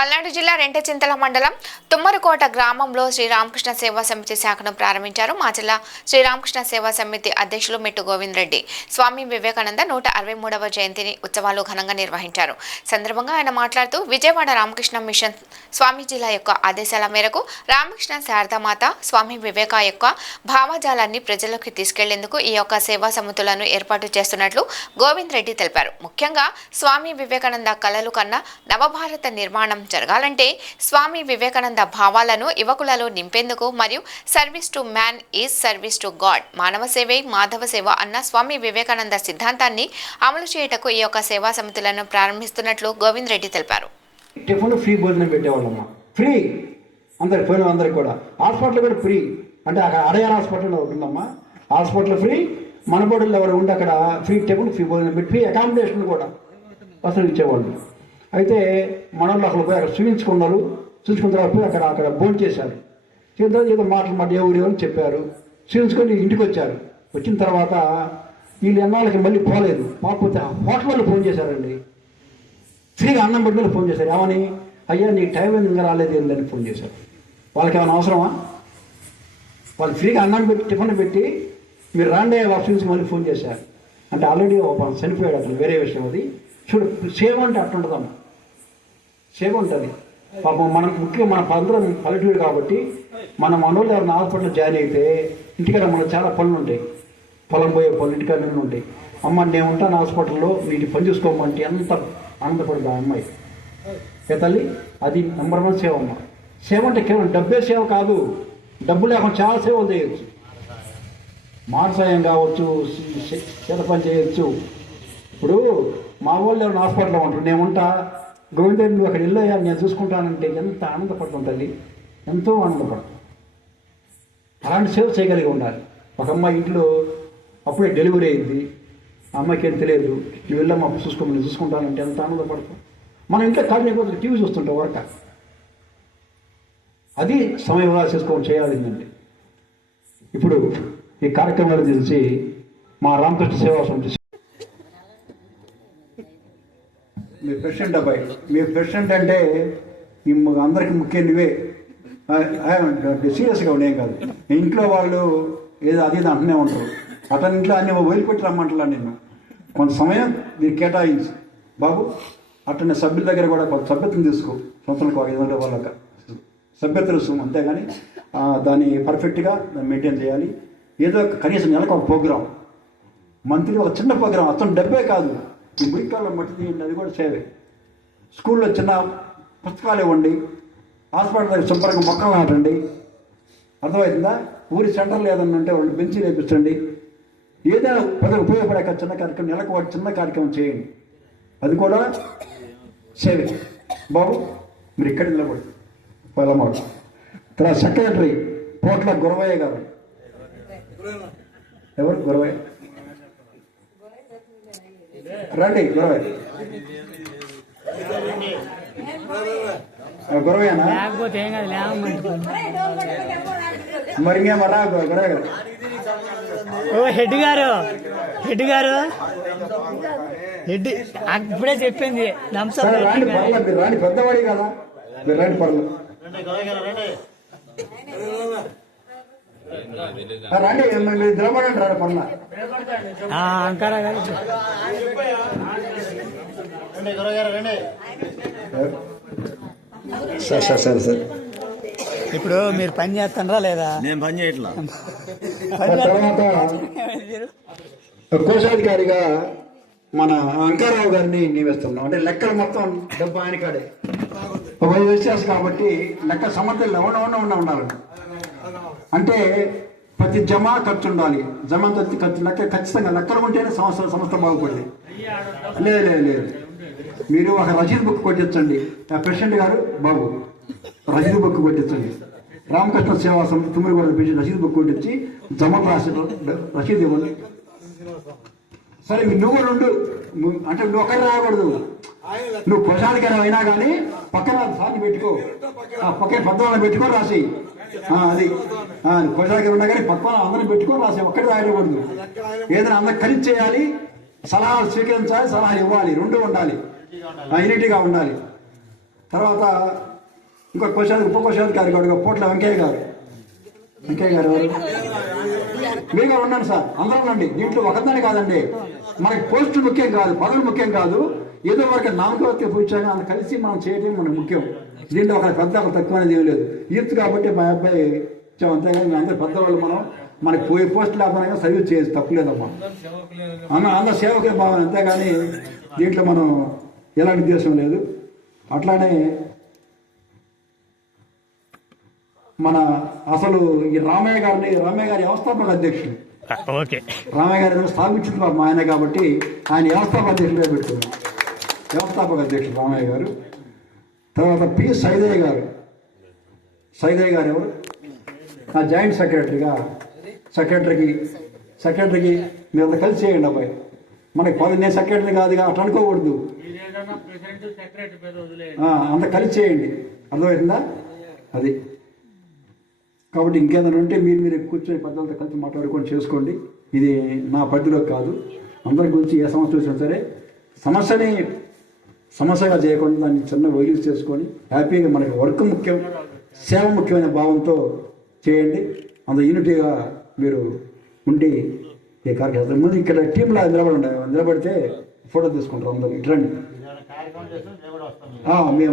పల్నాడు జిల్లా రెంటచింతల మండలం తుమ్మరుకోట గ్రామంలో శ్రీరామకృష్ణ సేవా సమితి శాఖను ప్రారంభించారు. మా జిల్లా శ్రీరామకృష్ణ సేవా సమితి అధ్యక్షులు మెట్టు గోవింద్ రెడ్డి స్వామి వివేకానంద 163వ జయంతిని ఉత్సవాలు ఘనంగా నిర్వహించారు. సందర్భంగా ఆయన మాట్లాడుతూ విజయవాడ రామకృష్ణ మిషన్ స్వామీజీల యొక్క ఆదేశాల మేరకు రామకృష్ణ శారదామాత స్వామి వివేక యొక్క భావజాలాన్ని ప్రజల్లోకి తీసుకెళ్లేందుకు ఈ యొక్క సేవా సమితులను ఏర్పాటు చేస్తున్నట్లు గోవింద్ రెడ్డి తెలిపారు. ముఖ్యంగా స్వామి వివేకానంద కలలు కన్నా నవభారత నిర్మాణం జరగాలంటే స్వామి వివేకానంద భావాలను యువకులలో నింపేందుకు మరియు service to man is service to God, మానవ సేవే మాధవ సేవ అన్న స్వామి వివేకానంద సిద్ధాంతాన్ని అమలు చేయటకు ఈ యొక్క సేవా సమితులను ప్రారంభిస్తున్నట్లు గోవింద్ రెడ్డి తెలిపారు. ఫ్రీ భోజనం పెట్టేవాళ్ళమ్మా, ఫ్రీ అందరికి పోయిన అందరికి కూడా. హాస్పిటల్ కూడా ఫ్రీ, అంటే అక్కడ అడయార్ హాస్పిటల్ ఉంటుందమ్మా, హాస్పిటల్ ఫ్రీ. మన బోర్డుల్లో ఎవరు ఉండి అక్కడ ఫ్రీ టిఫిన్, ఫ్రీ భోజనం పెట్టి, ఫ్రీ అకామిడేషన్ కూడా వసూలు ఇచ్చేవాళ్ళు. అయితే మనోళ్ళు అక్కడ పోయి అక్కడ చూపించుకున్నారు. చూసుకున్న తర్వాత పోయి అక్కడ భోజనం చేశారు. చేద్దాం ఏదో మాటలు ఎవరు అని చెప్పారు. చూపించుకొని ఇంటికి వచ్చారు. వచ్చిన తర్వాత వీళ్ళు ఎన్నాళ్ళకి మళ్ళీ పోలేదు. పోకపోతే హోటల్ వాళ్ళు ఫోన్ చేశారండి. ఫ్రీగా అన్నం పెట్టిన ఫోన్ చేశారు. ఏమని, అయ్యా నీ టైం ఇంకా రాలేదు ఏందని ఫోన్ చేశారు. వాళ్ళకి ఏమైనా అవసరమా? వాళ్ళు ఫ్రీగా అన్నం పెట్టి టిఫిన్ పెట్టి మీరు రాండే ఆప్షన్స్ మళ్ళీ ఫోన్ చేశారు. అంటే ఆల్రెడీ ఒక చనిపోయాడు, అతను వేరే విషయం. అది చూడు, సేవ అంటే అట్టుంటుందమ్మా, సేవ ఉంటుంది. పాపం మనకు ముఖ్యంగా మన అందరం పల్లెటూరు కాబట్టి మన మనోళ్ళు ఎవరైనా హాస్పిటల్లో జాయిన్ అయితే ఇంటికాడ మనకు చాలా పనులు ఉంటాయి, పొలం పోయే పనులు ఇంటికాడ ఉంటాయి. అమ్మ నేను ఉంటాను హాస్పిటల్లో, నీటి పని చూసుకోమంటే ఎంత ఆనందపడింది ఆ అమ్మాయి. ఏ తల్లి, అది నెంబర్ 1 సేవ అమ్మ. సేవ అంటే కేవలం డబ్బే సేవ కాదు, డబ్బు లేకుండా చాలా సేవలు చేయొచ్చు. మాట సాయం కావచ్చు, చేత పని చేయొచ్చు. ఇప్పుడు మా వాళ్ళు ఎవరైనా హాస్పిటల్లో ఉంటారు, నేను ఉంటా, గోవింద నువ్వు అక్కడ వెళ్ళాయా నేను చూసుకుంటానంటే ఎంత ఆనందపడుతుంది తల్లి, ఎంతో ఆనందపడుతుంది. అలాంటి సేవ చేయగలిగి ఉండాలి. ఒక అమ్మాయి ఇంట్లో అప్పుడే డెలివరీ అయింది, ఆ అమ్మాయికి ఏం తెలియదు, నువ్వు వెళ్ళమ్మా చూసుకోమని చూసుకుంటానంటే ఎంత ఆనందపడతాం. మనం ఇంట్లో కాదు టీవీ చూస్తుంటాం వరక. అది సమయం చేసుకోవడం చేయాలిందండి. ఇప్పుడు ఈ కార్యక్రమాలు తెలిసి మా రామకృష్ణ సేవా సమితి మీ ప్రెసిడెంట్ అబ్బాయి, మీ ప్రెసిడెంట్ అంటే అందరికీ ముఖ్యం నువ్వే. సీరియస్గా ఉండేం కాదు. ఇంట్లో వాళ్ళు ఏదో అది అంటూనే ఉంటారు. అతని ఇంట్లో అన్ని వదిలిపెట్టి రమ్మంటలా నిన్ను కొంత సమయం మీరు కేటాయించు బాబు. అట్లనే సభ్యుల దగ్గర కూడా కొంత సభ్యత్వం తీసుకో, సంవత్సరాలకు 500 వాళ్ళక సభ్యత్వం ఇస్తాం. అంతేగాని దాన్ని పర్ఫెక్ట్గా దాన్ని మెయింటైన్ చేయాలి. ఏదో కనీసం నెలకు ఒక ప్రోగ్రాం, మంత్లీ ఒక చిన్న ప్రోగ్రాం. అతను డబ్బే కాదు, ఈ మురికాల్లో మట్టి తీయండి, అది కూడా సేవే. స్కూల్లో చిన్న పుస్తకాలు ఇవ్వండి, హాస్పిటల్ దగ్గర శుభ్రంగా మొక్కలు నాటండి. అర్థమవుతుందా? ఊరి సెంటర్లు ఏదన్నా ఉంటే వాళ్ళు బెంచీలు వేయించండి. ఏదైనా ప్రజలకు ఉపయోగపడే చిన్న కార్యక్రమం, నెలకు ఒక చిన్న కార్యక్రమం చేయండి, అది కూడా సేవే. బాబు మీరు ఇక్కడ నిలబడి పొలమాట. తర్వాత సెక్రటరీ పోట్ల గురవయ్య గారు. ఎవరు గురవయ్య? రండి గురవయ్య. గురవయ్యనా? మరి ఇంకేమరా గురవయ్య గారు? హెడ్ గారు ఇప్పుడే చెప్పింది. రాండి పర్లేదు, మీరు రాండి, పెద్దవాడి కదా మీరు రాండి, పర్లేదు రండి. మీరు నిలబడండి, రాడు పర్లా. సరే సరే. ఇప్పుడు మీరు పని చేస్తారా లేదా? నేను పని చేయట్లా. తర్వాత కోశాధికారిగా మన అంకారావు గారిని నియమిస్తున్నాం. అంటే లెక్కలు మొత్తం డబ్బు ఆయన కాడే వచ్చేసి కాబట్టి లెక్క సమర్థలు ఉండాలి. అంటే ప్రతి జమ ఖర్చు ఉండాలి. జమ ఖర్చు లెక్క ఖచ్చితంగా లెక్కలు ఉంటేనే సంస్థ బాగుపడింది. లేదు మీరు ఒక రసీదు బుక్ కొట్టించండి. ప్రెసిడెంట్ గారు బాబు రసీదు బుక్ కొట్టించండి. రామకృష్ణ సేవా సమితి తుమ్మిరిగూడ పెట్టి రసీదు బుక్ కొట్టించి జమ రాసి రసీదు ఇవ్వండి. సరే నువ్వు కూడా ఉండు, అంటే నువ్వు ఒకరు రాకూడదు. నువ్వు కోశాధికారి అయినా కానీ పక్కన సార్లు పెట్టుకో, పక్కన పెద్దవాళ్ళని పెట్టుకో రాసి. అది కోశాధికారి ఉన్నా కానీ పక్కన అందరిని పెట్టుకొని రాసి, ఒక్కటి రాయకూడదు. ఏదైనా అందరికి కలిసి చేయాలి, సలహాలు స్వీకరించాలి, సలహాలు ఇవ్వాలి, 2 ఉండాలి, యూనిటీగా ఉండాలి. తర్వాత ఇంకో ఉపకోశాధికారి గారు పోట్ల వెంకయ్య గారు ఎవరు? మీరు కూడా ఉండండి సార్, అందరూ ఉండండి. దీంట్లో ఒకదాని కాదండి, మనకి పోస్టు ముఖ్యం కాదు, పదవులు ముఖ్యం కాదు, ఏదో వరకు నామకవర్తి పూర్చాగా అంత కలిసి మనం చేయడం మనకు ముఖ్యం. దీంట్లో ఒక పెద్ద ఒక తక్కువ అనేది ఏం లేదు. యూత్ కాబట్టి మా అబ్బాయి ఇచ్చాం, అంతేగాని అందరూ పెద్దవాళ్ళు మనకి పోయే పోస్ట్ లేకపోయినా సర్వీస్ చేయొచ్చు, తప్పులేదమ్మా. అందరూ సేవకే భావన, అంతేగాని దీంట్లో మనం ఎలాంటి ఉద్దేశం లేదు. అట్లానే మన అసలు ఈ రామయ్య గారి వ్యవస్థాపక అధ్యక్షుడు. ఓకే, రామయ్య గారు స్థాపించింది మా ఆయన కాబట్టి ఆయన వ్యవస్థాపక అధ్యక్షుడిగా పెడుతున్నాం. వ్యవస్థాపక అధ్యక్షుడు రామయ్య గారు. తర్వాత పి సైదయ్య గారు ఎవరు? నా జాయింట్ సెక్రటరీకి మీరు అంతా కలిసి చేయండి అబ్బాయి. మనకి నేను సెక్రటరీ కాదుగా అట్లా అనుకోకూడదు, అంత కలిసి చేయండి, అర్థమవుతుందా? అది కాబట్టి ఇంకేదైనా ఉంటే మీరు కూర్చొని పెద్దలతో కలిసి మాట్లాడుకొని చేసుకోండి. ఇది నా పరిధిలో కాదు, అందరి గురించి ఏ సమస్య వచ్చినా సరే సమస్యగా చేయకుండా దాన్ని చిన్న రిలీజ్ చేసుకొని హ్యాపీగా మనకి వర్క్ ముఖ్యం, సేవ ముఖ్యమైన భావంతో చేయండి. అంత యూనిటీగా మీరు ఉండి ఈ కార్యక్రమం ముందు ఇక్కడ టీంలో నిలబడితే ఫోటో తీసుకుంటారు అందరూ. ఇట్లండి మేము